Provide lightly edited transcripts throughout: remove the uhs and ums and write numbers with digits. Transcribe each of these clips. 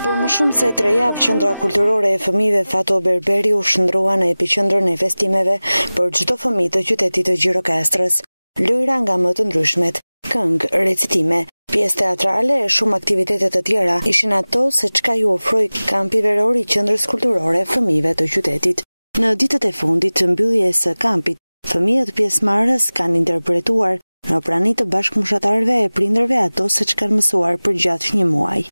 Por më shumë se 3 javë, Qendra Kulturore e Fëmijëve Fato Berberi u shndrua në epiqendrën e festimeve për çdo fëmijë të qytetit të Gjirokastrës. Lojra nga më të ndryshmet, këngë, recitime, pjesë teatrale e shumë aktivitete të tjera ishin ato se çka ju ofroi kampi veror i Qendrës Kulturore e Fëmijëve të qytetit. Në ditët e fundit të mbylljes së kampit, fëmijët pjesëmarrës kanë interpretuar në prani të bashkëmoshatarëve e prindërve ato se çka kanë mësuar përgjatë një muaji.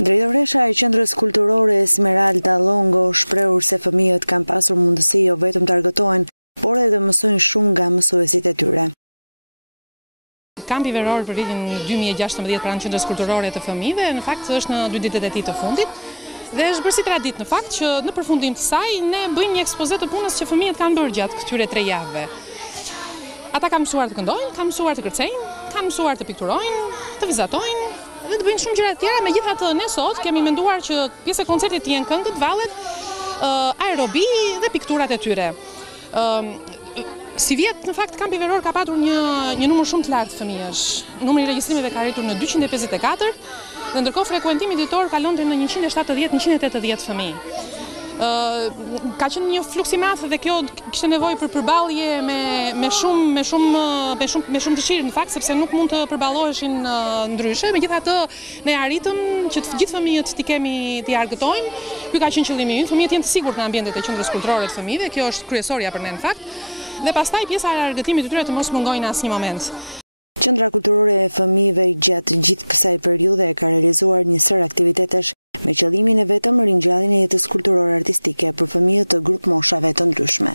Drejtoresha e Qendrës Kulturore Esmeralda Longo shprehur se fëmijët kanë pasur mundësi jo vetëm të argëtohen, por edhe të mësojnë shumë nga mësuesit e tyre. Kampi veror për vitin 2016 pranë Qendrës Kulturore të Fëmijëve, në fakt është në 2 ditët e tij të fundit dhe është bërë si traditë në fakt që në përfundim të saj ne bëjmë një ekspozet të punës që fëmijët kanë bërë gjatë këtyre 3 javëve. Ata kanë mësuar të këndojnë, kanë mësuar të kërcejnë, kanë mësuar të pikturojnë, të vizatojnë dhe të bëjnë shumë gjëra të tjera. Megjithatë ne sot kemi menduar që pjesë e koncertit të jenë këngët, vallet, aerobi dhe pikturat e tyre. Si vjet, në fakt, kampi veror ka patur një numër shumë të lartë fëmijësh. Numri i regjistrimeve ka arritur në 254 dhe ndërkohë frekuentimi ditor kalonte në 170-180 fëmijë. Ka qenë një fluks i madh dhe kjo kishte nevojë për përballje me shumë dëshirë në fakt, sepse nuk mund të përballoheshin ndryshe. Megjithatë, ne arritëm që të gjithë fëmijët t'i argëtojmë. Ky ka qenë qëllimi ynë. Fëmijët jenë të sigurt në ambientet e Qendrës Kulturore të Fëmijëve. Kjo është kryesorja për ne në fakt. Dhe pastaj pjesa e argëtimit të tyre të mos mungojnë në asnjë moment. Qendra Kulturore e Fëmijëve gjatë gjithë kësaj periudhe ka realizuar një sër aktivitetesh me qëllimin e vetëm ringjalljen e jetës kulturore artistike për fëmijët të grup moshave të ndryshme.